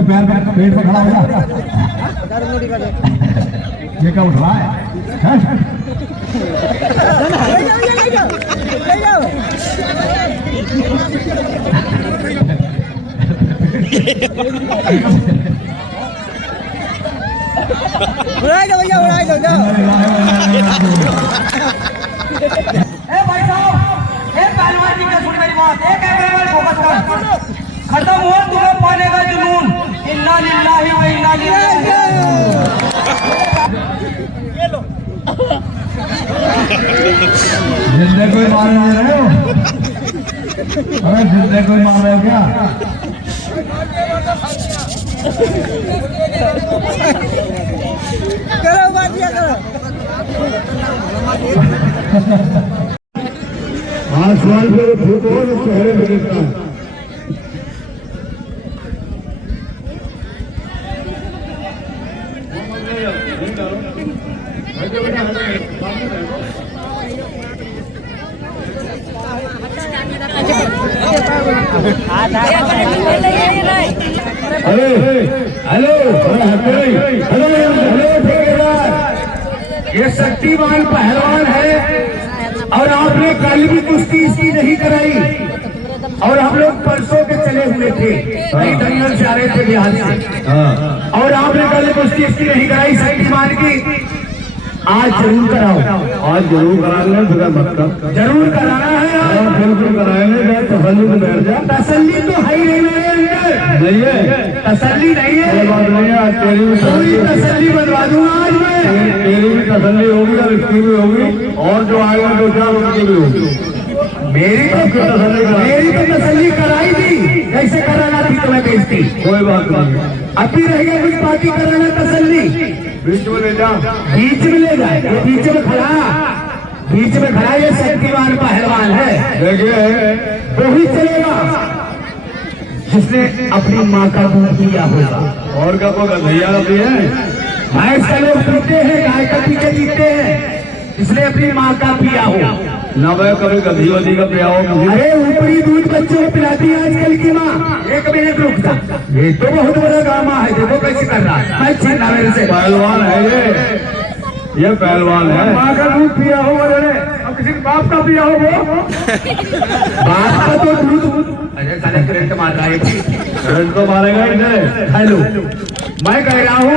इसका पैर पेट पे खड़ा हो जा। ये क्या उठ रहा है? उड़ाएगा भैया, उड़ाएगा जाओ। भाई साहब, पहलवान की क्या सुन मेरी बात, फोकस कर। खत्म हुआ तुम्हें पाने का जुनून, इन्ना लिल्लाहि व इन्ना इलैहि जिंदे कोई मार नहीं रहे हो? अरे जिंदे कोई मार रहे हो क्या? करो बातिया करो। आसमान पे फूट हो तो चेहरे पे दिखता है। हेलो हेलो हेलो ठेकेदार, ये शक्तिमान पहलवान है और आपने कल भी कुश्ती इसकी नहीं कराई और हम लोग परसों के चले हुए थे, नई दंगल से आ रहे थे बिहार से और आपने कल कुश्ती इसकी नहीं कराई शक्तिमान की। आज जरूर कराओ, आज जरूर कराना, फिक्र मत कर, जरूर कराना है। बिल्कुल कराएंगे, तसल्ली में बैठ जा। तसल्ली तो है ही नहीं मेरे अंदर, नहीं है तसल्ली, नहीं है कोई बात नहीं है। आज तेरी भी तसल्ली बनवा दूंगा, आज मैं तेरी भी तसल्ली होगी और इसकी भी होगी और जो आएगा दो चार उनकी भी होगी। मेरी तो तसल्ली कराई थी, कैसे कराना थी तुम्हें बेइज्जती, कोई बात नहीं। अभी रह गया कुछ बाकी कराना तसल्ली, बीच में ले जा, बीच में ले जाए, बीच में खड़ा, बीच में खड़ा ये शक्तिमान पहलवान है। देखिए वही चलेगा जिसने अपनी माँ का दूध पिया होगा। और क्या कोई गधैया भी है? भैंस का लोग पीते हैं, गाय का पी के जीते हैं, इसलिए अपनी माँ का पिया हो ना। भाई कभी गधी वधी का पिया हो? अरे ऊपरी दूध बच्चों को पिलाती है आजकल की माँ। एक मिनट रुक जा, ये तो बहुत बड़ा गामा है, देखो कैसे कर रहा है। मैं छीना मेरे से, पहलवान है ये पहलवान है। माँ का दूध पिया हो मेरे, अब किसी बाप का पिया हो वो बाप का तो दूध। अरे साले करंट मार रहा है, करंट तो मारेगा इधर। हेलो, मैं कह रहा हूँ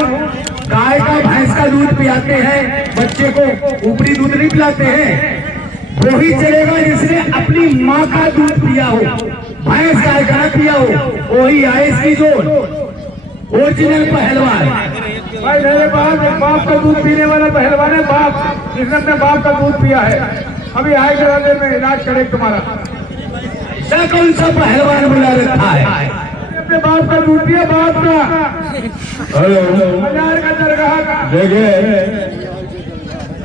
गाय का भैंस का दूध पिलाते हैं बच्चे को, ऊपरी दूध नहीं पिलाते हैं। वही चलेगा जिसने अपनी माँ का दूध पिया हो, भैंस गाय का पिया हो, वही आए इसकी जोड़ ओरिजिनल पहलवान। भाई मेरे बाप का दूध पीने वाला पहलवान है, बाप जिसने अपने बाप का दूध पिया है। अभी आए जगह में इलाज करे तुम्हारा। कौन सा पहलवान बुला रखा है? अपने बाप का दूध पिया, बाप का। हेलो, हजार का दरगाह का। देखिए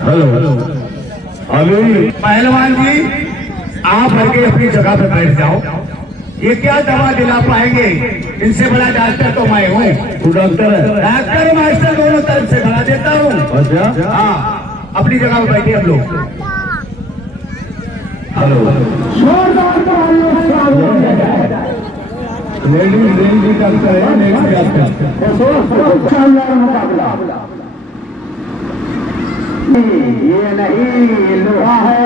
हेलो, अभी पहलवान जी आप हर के अपनी जगह पे बैठ जाओ। ये क्या दवा दिला पाएंगे? इनसे बड़ा डॉक्टर तो मैं हूँ। तू डॉक्टर है? डॉक्टर मास्टर दोनों तरफ से बना देता हूँ। अच्छा हाँ, अपनी जगह पे बैठे हम लोग। हेलो, लेडीज डॉक्टर है, लेडीज डॉक्टर। ये नहीं, ये लोहा है।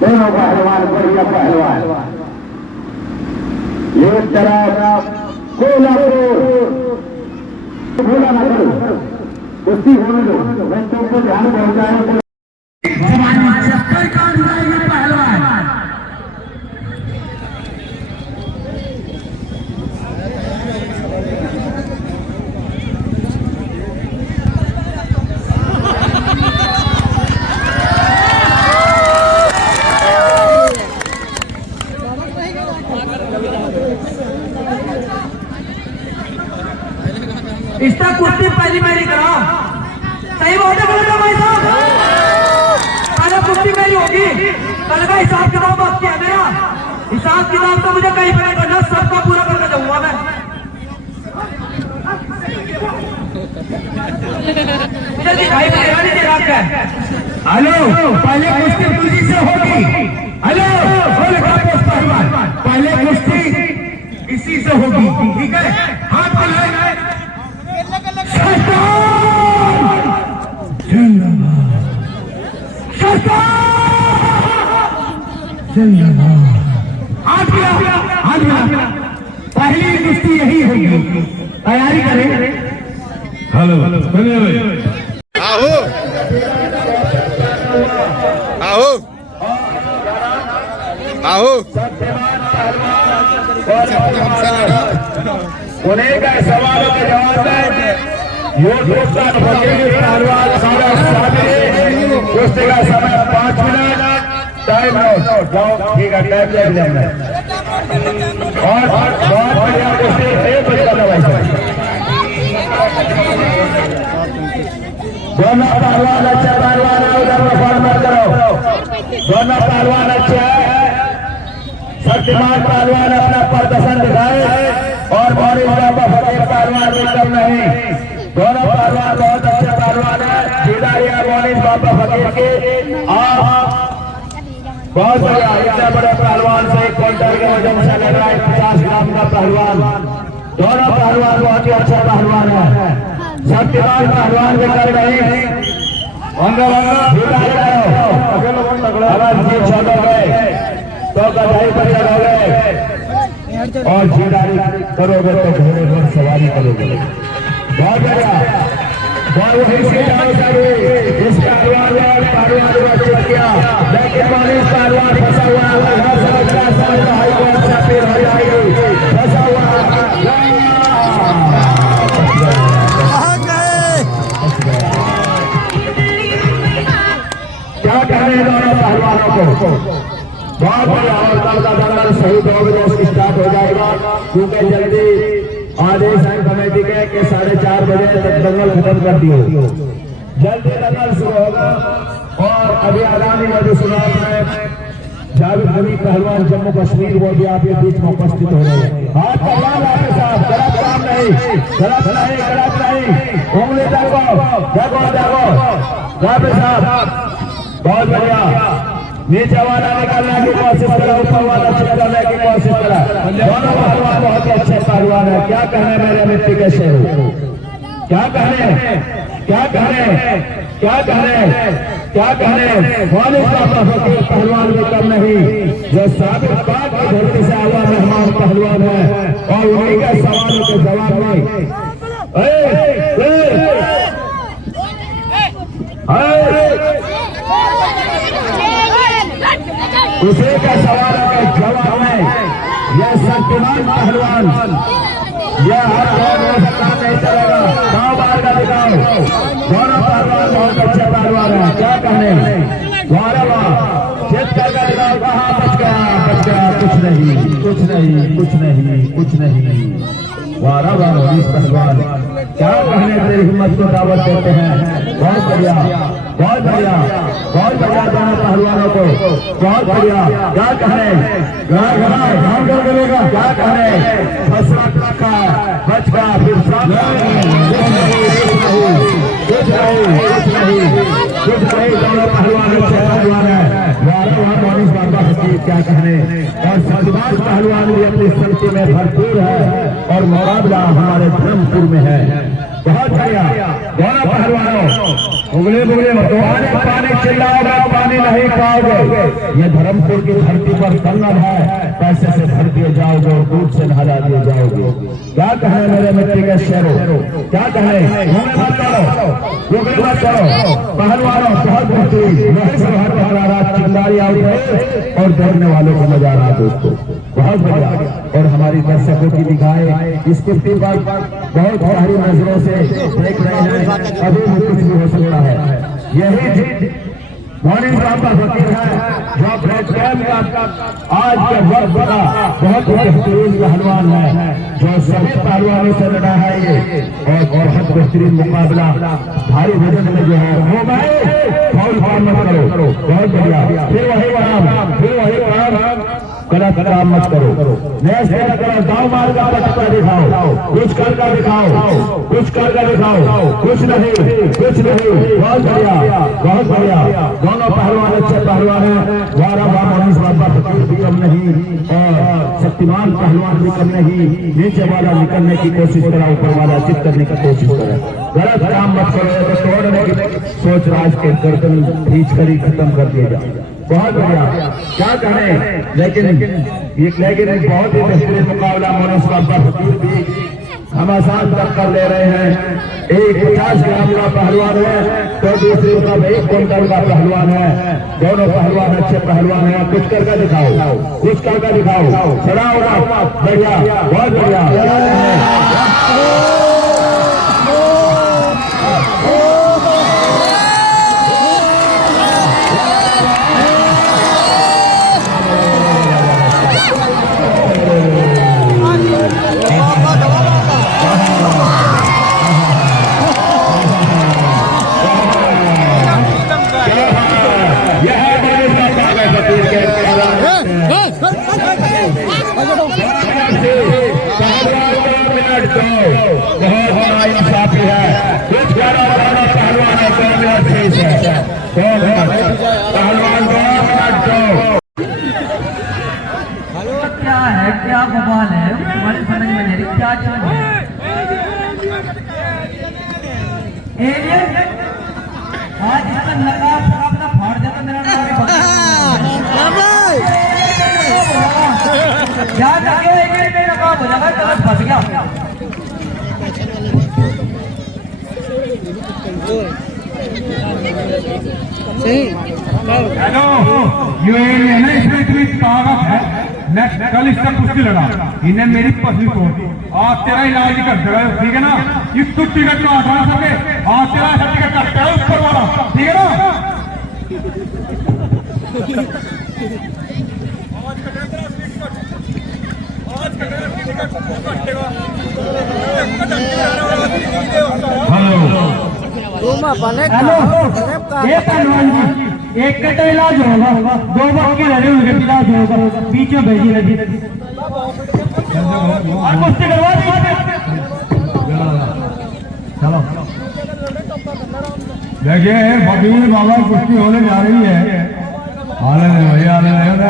दोनों पहलवान बढ़िया पहलवान। एक तरफ कोल्हापुर, भूला ना करो, कुश्ती होने दो, मैं तुमको ध्यान पहुंचाने पहलवान। इसका कुश्ती पहली मेरी कराओ, सही बात है बोलो भाई साहब। पहले कुश्ती मेरी होगी, कल का हिसाब किताब बाकी है मेरा। हिसाब किताब तो मुझे कहीं पर नहीं करना, सबका पूरा करके जाऊंगा मैं। जल्दी भाई मेहरबानी से रात है। हेलो, पहले कुश्ती तुझी से होगी। हेलो, पहले कुश्ती इसी से होगी, ठीक है। हाथ मिलाए हाथ मिला। पहली कुश्ती यही होगी, तैयारी करें। हेलो आहो आहो आहो उन्हें का सवालों का जवाब है। यूट्यूब का कुश्ती का समय 5 मिनट, टाइम आउट। जाओ, ठीक है, टाइम ले लेना और बहुत बढ़िया कुश्ती। एक बजे करना भाई साहब। दोनों पहलवान अच्छे पहलवान है, उधर में मत करो। दोनों पहलवान अच्छे हैं। शक्तिमान पहलवान अपना प्रदर्शन दिखाए और मौलिक फकीर पहलवान भी कम नहीं। दोनों पहलवान बहुत अच्छे पहलवान है। जीदारिया मौलिक बाबा फकीर के बहुत बढ़िया। इतने बड़े पहलवान से क्विंटल के वजन से लग रहा है 50 ग्राम का पहलवान। दोनों पहलवान बहुत ही अच्छे पहलवान है। शक्तिमान पहलवान भी कर रहे अगर जीत छोड़ोगे तो गधाई पर चढ़ोगे और जीदारी करोगे तो घोड़े पर सवारी करोगे। बहुत बढ़िया। इस पहलवान को चेक किया, लेकिन मनीष पहलवान फंसा हुआ फंसा हुआ। क्या कहने दोनों पहलवानों को। बहुत बढ़िया। और कल का दंगल सही 2 बजे स्टार्ट हो जाएगा, क्योंकि जल्दी आदेश है कमेटी के कि 4:30 बजे तक दंगल खत्म कर दियो। जल्दी दंगल शुरू होगा। और अभी आगामी मधुसूदन में जावेद गनी पहलवान जम्मू कश्मीर वो भी आपके बीच में उपस्थित हो रहे हैं। हाथ पहलवान आपके साथ गलत काम नहीं, गलत नहीं, गलत नहीं। उंगली देखो देखो देखो जावेद साहब। बहुत बढ़िया। नीचे वाला निकालने की कोशिश करा, ऊपर वाला छिपने की कोशिश करा। दोनों पहलवान बहुत ही अच्छे पहलवान है। क्या कहने मेरे मिट्टी के शेरों, क्या कहने, क्या कहने, क्या कहने, क्या कहने। मौलिक बाबा फकीर पहलवान भी कम नहीं, जो साबित पाक की धरती से आवा मेहमान पहलवान है। और उन्हीं के सवालों के जवाब में उसी के सवालों के जवाब में यह शक्तिमान पहलवान, यह हर काम नहीं चलेगा। 100 बार का दिखाओ। दोनों पहलवान बहुत अच्छे पहलवान है। क्या कहने, वाह वाह। जीत कर दिखाओ। कहाँ बच गया, बच गया। कुछ नहीं, कुछ नहीं, कुछ नहीं, कुछ नहीं। वाह वाह मनीष पहलवान, क्या कहने तेरी हिम्मत को दावत देते हैं। बहुत बढ़िया, बहुत बढ़िया, बहुत बढ़िया। दोनों पहलवानों को बहुत बढ़िया। क्या कहने, क्या कहने। फसला रखा बच गया, फिर कुछ नहीं। दोनों पहलवान अच्छे पहलवान है। मनीष बाबा फकीर क्या कहने। और शक्तिमान पहलवान भी अपनी शक्ति में भरपूर है और मुकाबला हमारे धर्मपुर में है। बहुत बढ़िया। दोनों पहलवानों उगले बुगले पानी चिल्लाओगे, पानी नहीं पाओगे। ये धर्मपुर की धरती पर दंगल है। पैसे से भर दिए जाओगे और दूध से नहला दिए जाओगे। क्या कहने मेरे मिट्टी के शेरों, क्या कहने। मत करो, उगले मत करो। पहलवानों बहुत बेहतरीन चिंगारी आउट है और दौड़ने वालों को मजा आ रहा है दोस्तों। बहुत बढ़िया। और हमारी दर्शकों की निगाहें इस कुश्ती पर बहुत भारी नजरों से देख रहे हैं। अभी भी कुछ भी हो सकता है। यही मौलिक बाबा फकीर है जो प्रेम का आज के वक्त का बहुत ही बेहतरीन पहलवान है, जो सभी पहलवानों से लड़ा है ये। और बहुत बेहतरीन मुकाबला भारी वजन में जो है वो फाउल मत करो। बहुत बढ़िया। फिर वही काम, फिर वही काम। गलत काम मत करो। नेक्स्ट करो। दाव मार का पटका दिखाओ, कुछ करके दिखाओ, कुछ करके दिखाओ। कुछ नहीं, कुछ नहीं। बहुत बढ़िया, बहुत बढ़िया। दोनों पहलवान अच्छे पहलवान है। 12 बार मनीष बाबा फकीर भी कम नहीं और शक्तिमान पहलवान निकलने ही नीचे वाला निकलने की कोशिश करा, ऊपर वाला चित करने की कोशिश करे। गलत काम मत करो, तो तोड़ने की सोच राज के गर्दन खींच कर ही खत्म कर दिया जाए। बहुत बढ़िया, क्या कहें, लेकिन बहुत ही बेहतरीन मुकाबला। मनोज बाबा फकीर भी घमासान टक्कर ले रहे हैं। एक 50 ग्राम का पहलवान है तो दूसरी तरफ 1 क्विंटल का पहलवान है। दोनों पहलवान अच्छे पहलवान हैं। कुछ करके दिखाओ, कुछ करके दिखाओ। चला होगा, बढ़िया, बहुत बढ़िया। बहुत बड़ा इंसाफी है। कुछ पहलवान है, 2 मिनट शेष है। पहलवान 2 मिनट दो। क्या है, क्या बवाल है, तुम्हारी समझ में नहीं रही क्या चल रहा है। आज इसका नकाब अपना फाड़ देता मेरा क्या नकाब हो जाएगा, गलत फंस गया। हेलो, ये है ना, इसमें इतनी ताकत है। नेक्स्ट कल इसका कुश्ती लड़ा, इन्हें मेरी पसली तोड़ दी। आज तेरा इलाज कर देगा, ठीक है ना। इस तो टिकट का हटा सके, आज तेरा ऐसा टिकट कटता है ऊपर वाला, ठीक है ना। हेलो, ये पहलवान जी, एक का तो इलाज होगा, 2 वक्त के लड़े उनके इलाज होगा, बीच में भेजी लगी और कुश्ती करवा दी। चलो देखिए, फकीर बाबा कुश्ती होने जा रही है। आने भैया,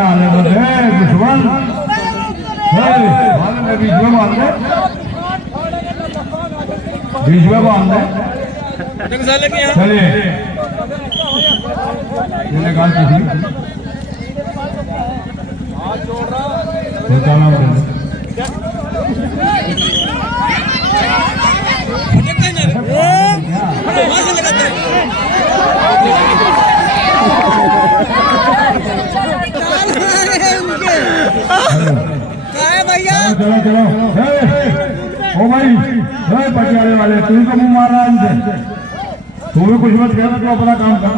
आने तो दे दुश्मन, बीच में बांध दे, बीच में बांध दे। चलिए, ये निकाल किसी भैया, चलो चलो। ओ भाई, पटियाले वाले, तू तो मुंह मार रहा है इनसे। तू भी कुछ मत कहना, तू अपना काम कर।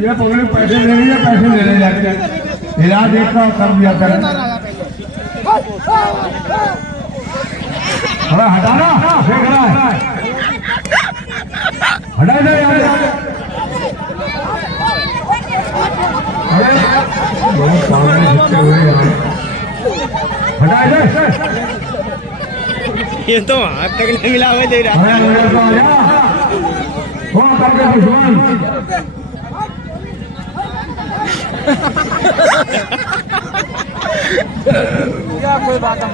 ये पब्लिक पैसे ले रही है, पैसे ले ले जाके इलाज एक का कर दिया कर। अरे हटाना, देख रहा है, हटा दे यार। हटा दे, ये तो हाथ तक नहीं मिला हुआ दे रहा है। कौन करके दुश्मन, कोई बात नहीं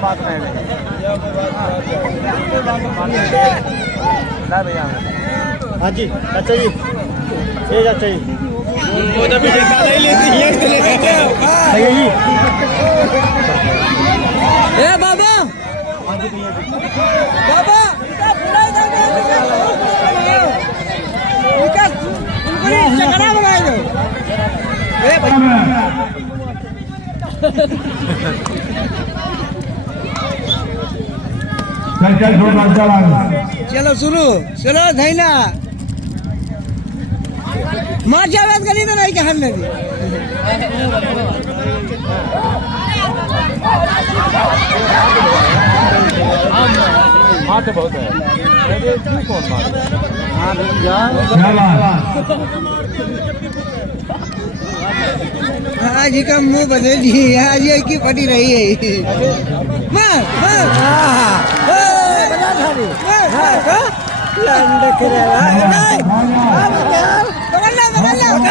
भैया। हाँ जी, अच्छा जी, ये अच्छा जी, वो तो भी ही लेती है। ए बाबा, बाबा चकरा बनाए दो। चलो शुरू, चलो धैला मार जावेद गली में नहीं के हमने दी। बहुत है, कौन आज ही का मुंह बदल दी, आज ये की पड़ी रही है। मार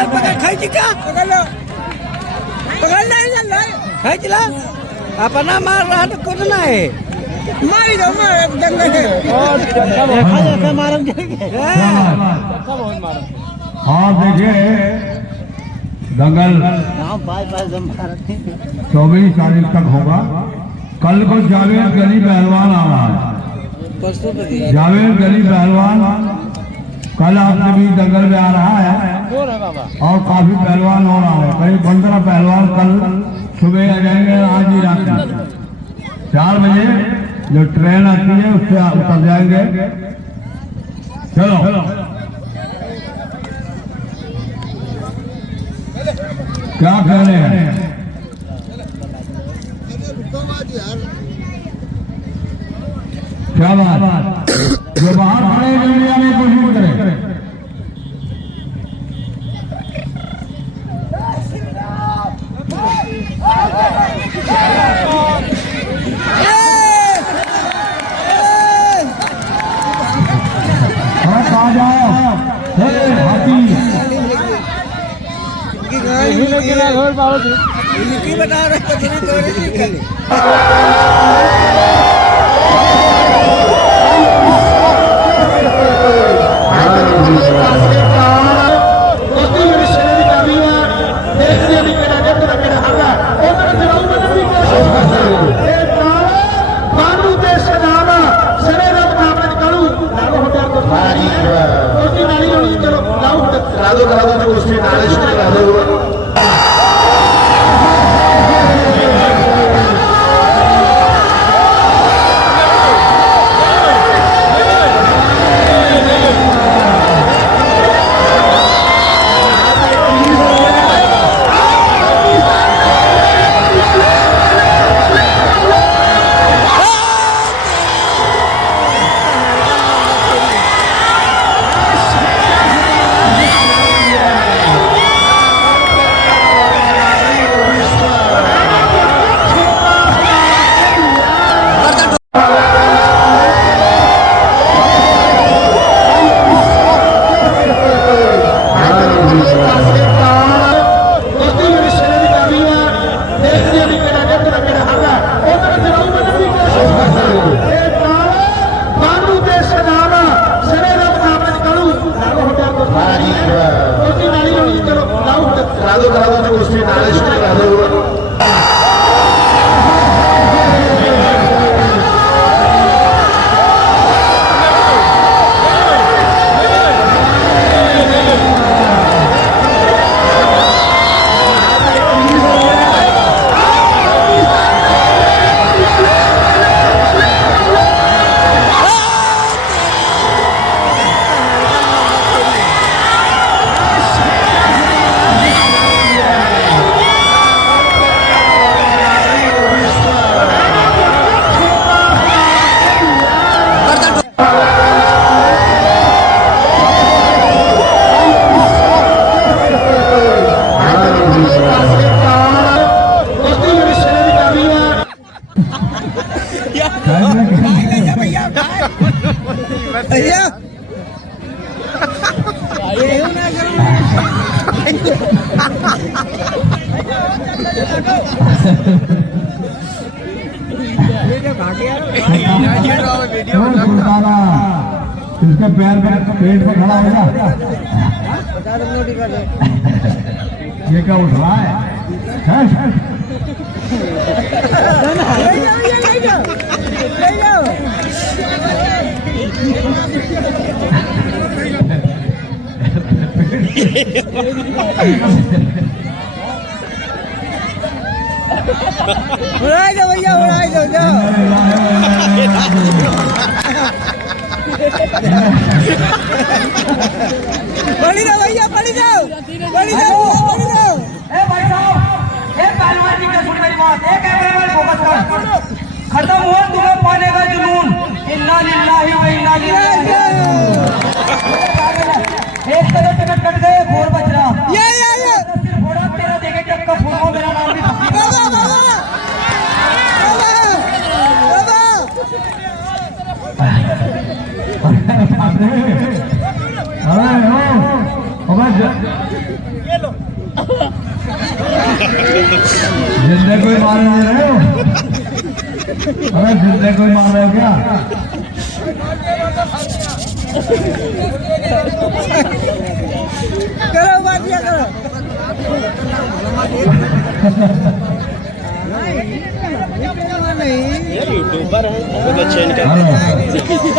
पकड़ खाई क्या, पकड़ ला, अपना मार रहा तो कुछ ना है मारी दो मार जंगल देखा मारम हाँ देखिए दंगल 24 तारीख तक होगा। कल को जावेद गली पहलवान आ रहा है। जावेद गली पहलवान कल आपके बीच दंगल में आ रहा है और काफी पहलवान हो रहा है। करीब 15 पहलवान कल सुबह आ जाएंगे। आज ही रात में 4 बजे जो ट्रेन आती है उससे उतर जाएंगे। चलो क्या कह रहे हैं? क्या बात जो बाहर खड़े इंडिया में कोशिश करें। आ जाओ हाथी बता रहे भैया इसके पैर पे पेट पे खड़ा होगा। ये क्या उठ रहा है? उड़ाई दो भैया उड़ाई दो जाओ पड़ी जाओ भैया पड़ी जाओ पड़ी जाओ पड़ी जाओ। ए भाई साहब एक पहलवान जी का सुन मेरी बात एक कैमरे में फोकस कर खत्म हुआ तुम्हें पाने का जुनून इन्ना लिल्लाहि व इन्ना इलैहि एक तरह टिकट कट गए फोर बच रहा ये सिर्फ फोड़ा तेरा देखे जब का फोड़ को मेरा नाम भी बाबा बाबा जिंदगी कोई मार नहीं रहे हो। अरे जिंदे कोई मार रहे हो क्या? करो बातिया करो ये यूट्यूबर है बहुत अच्छे इनका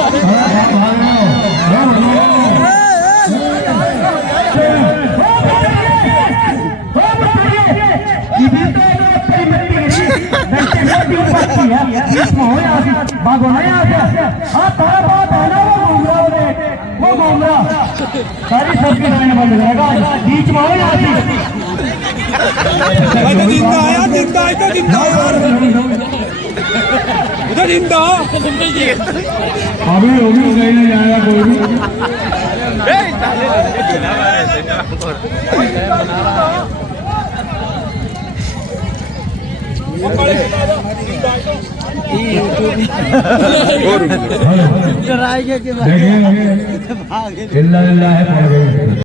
सारी सबकी बंद करेगा बीच में हो यहाँ जिंदा आया जिंदा आया जिंदा उधर जिंदा अभी कहीं नहीं जाएगा कोई भी देखिए